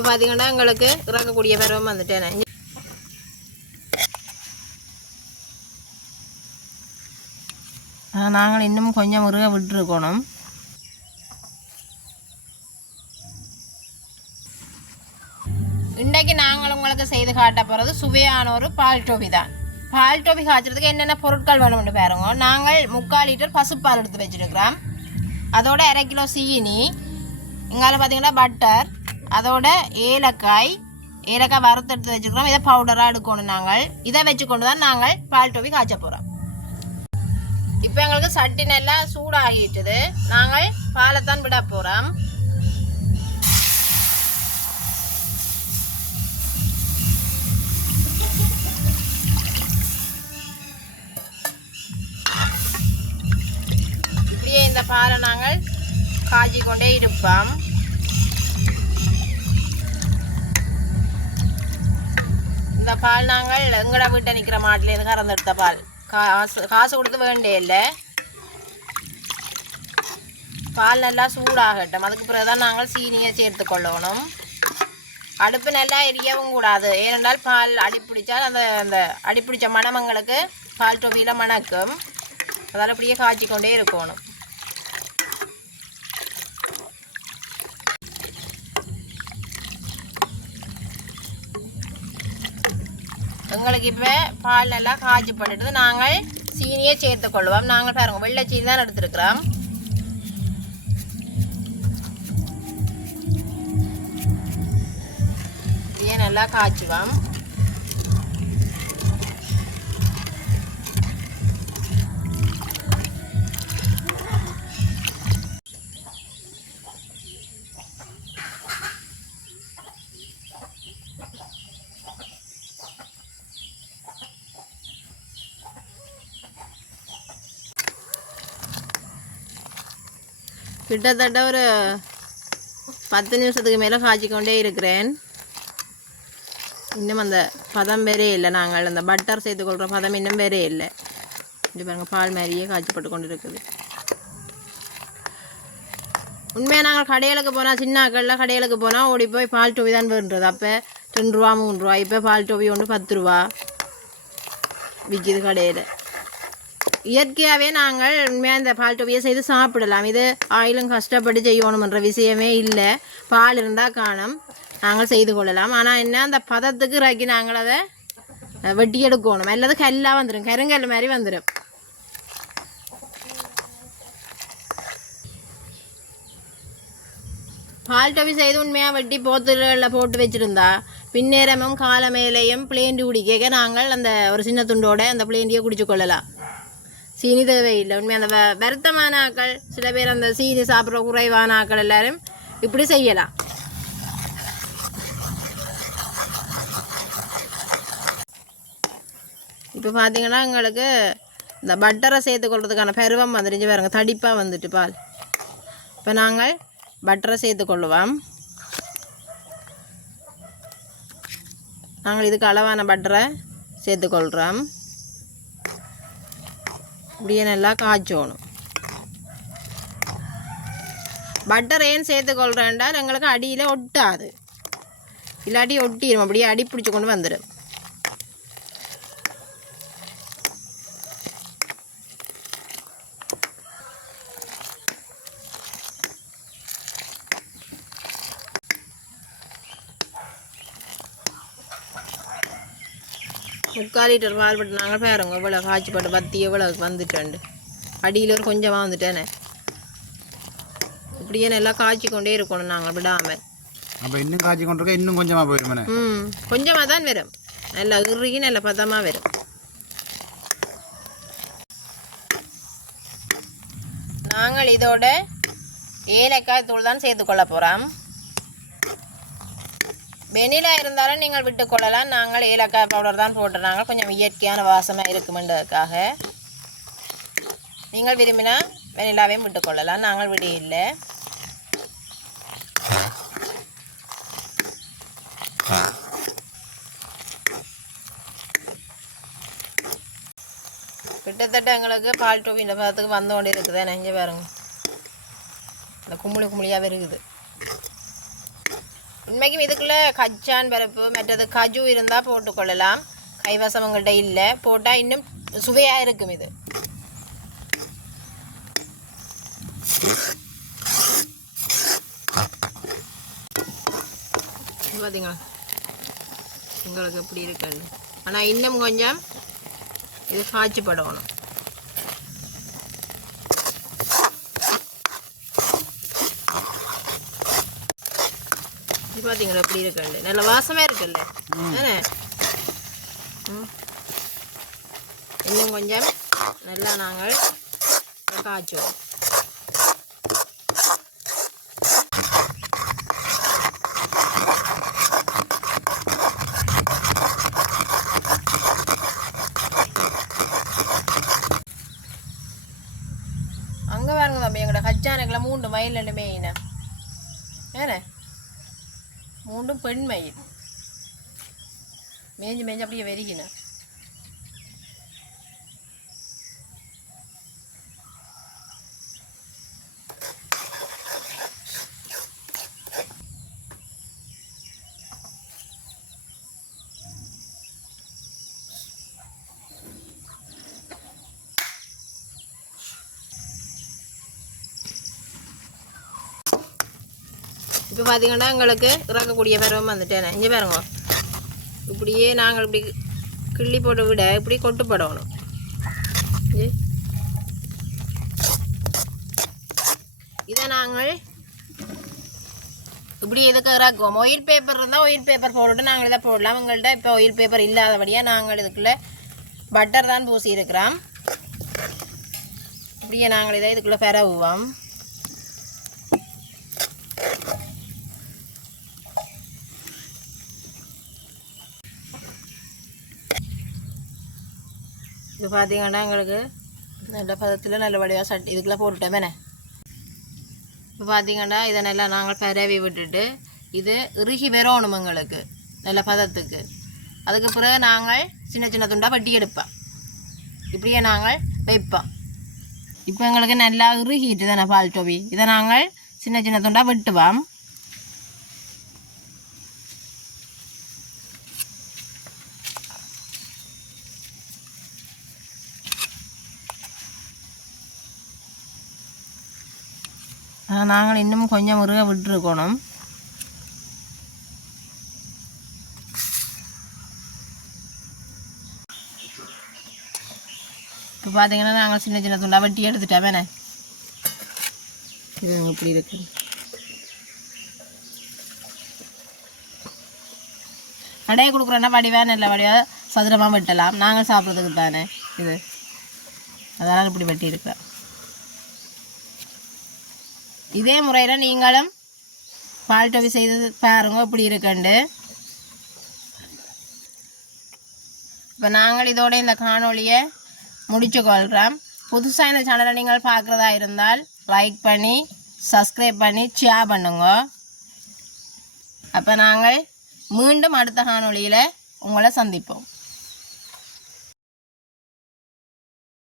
இப்போ பார்த்தீங்கன்னா எங்களுக்கு இறக்கக்கூடிய பருவம் வந்துட்டேன். நாங்கள் இன்னும் கொஞ்சம் முருக விட்டுருக்கணும். இன்றைக்கு நாங்கள் உங்களுக்கு செய்து காட்ட போகிறது சுவையான ஒரு பால் டோபி தான். பால் டோபி காய்ச்சறதுக்கு என்னென்ன பொருட்கள் வேணும்னு பாருங்க. நாங்கள் முக்கால் லிட்டர் பசுப்பால் எடுத்து வச்சுருக்கிறோம். அதோட அரை கிலோ சீனி இங்கால பார்த்தீங்கன்னா பட்டர் அதோட ஏலக்காய் ஏலக்காய் வறுத்து எடுத்து இதை பவுடராக எடுக்கணும் நாங்கள். இதை வச்சுக்கொண்டு தான் நாங்கள் பால் டோவி காய்ச்ச போகிறோம் இப்போ எங்களுக்கு சட்டி நல்லா சூடாகிட்டுது. நாங்கள் பாலை தான் விட போகிறோம் இப்படியே இந்த பாலை நாங்கள் காய்ச்சி கொண்டே இருப்போம். பால் நாங்கள் எங்கட வீட்டை நிற்கிற மாட்டிலேருந்து கறந்தெடுத்த பால். காசு காசு கொடுத்து வேண்டே இல்லை. பால் நல்லா சூடாகட்டும். அதுக்கு பிறகு தான் நாங்கள் சீனியை சேர்த்து கொள்ளணும். அடுப்பு நல்லா எரியவும் கூடாது. ஏனென்றால் பால் அடிப்பிடிச்சால் அந்த அந்த அடிப்பிடிச்ச மணமங்களுக்கு பால் டொவியில் மணக்கும். அதால் அப்படியே காய்ச்சி கொண்டே இருக்கணும். எங்களுக்கு இப்போ பால் நல்லா காய்ச்சி பண்ணிட்டு நாங்கள் சீனியை சேர்த்து கொள்வோம் நாங்கள் பாருங்க வெள்ளை சீனி தான் எடுத்துருக்குறோம். இதையே நல்லா காய்ச்சுவோம். கிட்டத்தட்ட ஒரு பத்து நிமிஷத்துக்கு மேலே காய்ச்சி கொண்டே இருக்கிறேன். இன்னும் அந்த பதம் வேறே இல்லை. நாங்கள் அந்த பட்டர் சேர்த்து கொள்கிற பதம் இன்னும் வேறே இல்லை. இப்படி பாருங்கள் பால் மாதிரியே காய்ச்சிப்பட்டு கொண்டு இருக்குது உண்மையாக நாங்கள் கடைகளுக்கு போனால் சின்ன ஆக்களில் கடைகளுக்கு போனால் ஓடி போய் பால் டோபி தான் வேண்டுறது அப்போ ரெண்டு ரூபா மூணு ரூபா இப்போ பால் டோபி ஒன்று பத்து ரூபா. விற்கிது கடையில். இயற்கையாகவே நாங்கள் உண்மையாக இந்த பால் டோவியை செய்து சாப்பிடலாம். இது ஆயிலும் கஷ்டப்பட்டு செய்யணுமன்ற விஷயமே இல்லை. பால் இருந்தால் காணும். நாங்கள் செய்து கொள்ளலாம். ஆனால் என்ன அந்த பதத்துக்கு இறக்கி நாங்கள் அதை வெட்டி எடுக்கணும் அல்லது கல்லாக வந்துடும் கருங்கல் மாதிரி வந்துடும் பால் டோவி செய்து உண்மையாக வெட்டி போத்துகளில் போட்டு வச்சுருந்தா பின்னேரமும் காலமேலையும் பிளேண்டி குடிக்க நாங்கள் அந்த ஒரு சின்ன துண்டோட அந்த பிளேண்டியை குடிச்சு கொள்ளலாம். சீனி தேவையில்லை உண்மை அந்த வ- வருத்தமான ஆக்கள். சில பேர் அந்த சீனி சாப்பிட்ற குறைவான ஆக்கள் எல்லாரும் இப்படி செய்யலாம். இப்போ பார்த்தீங்கன்னா எங்களுக்கு இந்த பட்டரை சேர்த்து கொள்வதுக்கான பருவம் வந்துருச்சு பாருங்க. தடிப்பாக வந்துட்டு பால். இப்போ நாங்கள் பட்டரை சேர்த்து கொள்ளுவோம். நாங்கள் இதுக்கு அளவான பட்டரை சேர்த்துக்கொள்கிறோம் இப்படியே நல்லா காய்ச்சணும். பட்டர் ஏன் சேர்த்துக்கொள்கிறேன்டால் எங்களுக்கு அடியில் ஒட்டாது. இல்லாட்டி ஒட்டிடும் அப்படியே அடி பிடிச்சி கொண்டு வந்துடும் முக்கால் லிட்டர் பால் பட்டு நாங்கள் பாருங்க இவ்வளோ காய்ச்சி போட்டு பத்தி எவ்வளோ வந்துட்டேன் அடியில் ஒரு கொஞ்சமாக வந்துட்டேனே. இப்படியே நல்லா காய்ச்சி கொண்டே இருக்கணும் நாங்கள் விடாமல் அப்போ இன்னும் காய்ச்சி கொண்டிருக்க இன்னும் கொஞ்சமாக போயிருமே ம் கொஞ்சமாக தான் வரும். நல்லா இறுகி நல்ல பதமாக வரும். நாங்கள் இதோட ஏலக்காய் தூள் தான் சேர்த்துக்கொள்ள போகிறோம் வெனிலா இருந்தாலும் நீங்கள் விட்டுக்கொள்ளலாம். நாங்கள் ஏலக்காய் பவுடர் தான் போட்டுறாங்க கொஞ்சம் இயற்கையான வாசமாக இருக்குமென்றதுக்காக. நீங்கள் விரும்பினா வெனிலாவையும் விட்டுக்கொள்ளலாம். நாங்கள் விட இல்லை. கிட்டத்தட்ட எங்களுக்கு பால் டோபி இந்த பதத்துக்கு வந்து கொண்டு இருக்குது. நெஞ்சு பாருங்க. இந்த கும்பலி கும்பலியாகவே இருக்குது. இன்றைக்கும் இதுக்குள்ளே கச்சான் பருப்பு மற்றது கஜு இருந்தால் போட்டுக்கொள்ளலாம். கைவசம் உங்கள்கிட்ட இல்லை. போட்டால் இன்னும் சுவையாக இருக்கும் இது. பார்த்தீங்களா உங்களுக்கு எப்படி இருக்குன்னு. ஆனால் இன்னும் கொஞ்சம் இது காய்ச்சி படணும். இது பார்த்தீங்களா எப்படி இருக்குல்ல நல்ல வாசமே இருக்குல்ல? தானே? இன்னும் கொஞ்சம் நல்லா நாங்கள் காய்ச்சோம் அங்கே பாருங்க தம்பி எங்களோட கச்சானுக்குள்ள மூன்று மயில் ரெண்டு மேயின. ஏன்னா மூன்றும் பெண் மேஞ்சு மேஞ்சு அப்படியே வெறிக்கின இப்போ பார்த்தீங்கன்னா எங்களுக்கு இறக்கக்கூடிய பருவம் வந்துட்டேன். இங்கே பாருங்க. இப்படியே நாங்கள் இப்படி கிள்ளி போட்டு விட இப்படி கொட்டு போடணும். இதை நாங்கள் இப்படி எதுக்கு இறக்குவோம்? ஒயில் பேப்பர் இருந்தால் ஒயில் பேப்பர் போட்டுட்டு நாங்கள் இதை போடலாம். உங்கள்கிட்ட இப்போ ஒயில் பேப்பர் இல்லாதபடியாக நாங்கள் இதுக்குள்ளே பட்டர் தான் பூசி இருக்கிறோம் இப்படியே நாங்கள் இதை இதுக்குள்ளே பெறவுவோம். இது பார்த்தீங்கன்னா எங்களுக்கு நல்ல பதத்தில் நல்லபடியாக சட் இதுக்கெல்லாம் இதுக்குள்ளே போட்டுட்டோம் தானே இப்போ பார்த்தீங்கன்னா இதை நல்லா நாங்கள் பரவி விட்டுட்டு இது இறுகி வரணும் எங்களுக்கு நல்ல பதத்துக்கு. அதுக்கு பிறகு நாங்கள் சின்ன சின்ன துண்டாக வட்டி எடுப்போம். இப்படியே நாங்கள் வைப்போம். இப்போ எங்களுக்கு நல்லா இறுகிட்டு தானே பால் டோபி. இதை நாங்கள் சின்ன சின்ன துண்டாக வெட்டுவோம். நாங்கள் இன்னும் கொஞ்சம் முருக விட்டுருக்கணும். இப்போ பார்த்தீங்கன்னா நாங்கள் சின்ன சின்ன துண்டா வெட்டி எடுத்துட்டேன் இது இப்படி இருக்கு. கடையை கொடுக்குறோன்னா வடிவேன் இல்லை வடிவா சதுரமாக வெட்டலாம். நாங்கள் சாப்பிட்றதுக்கு தானே. இது. அதனால் இப்படி வெட்டி இருக்கிறோம் இதே முறையில் நீங்களும் பால் டவி செய்து பாருங்க இப்படி இருக்குண்டு இப்போ நாங்கள் இதோட இந்த காணொலியை முடிச்சு கொள்கிறோம். புதுசாக இந்த சேனலை நீங்கள் பார்க்குறதா இருந்தால் லைக் பண்ணி சப்ஸ்கிரைப் பண்ணி ஷேர் பண்ணுங்க. அப்போ நாங்கள் மீண்டும் அடுத்த காணொளியில் உங்களை சந்திப்போம்.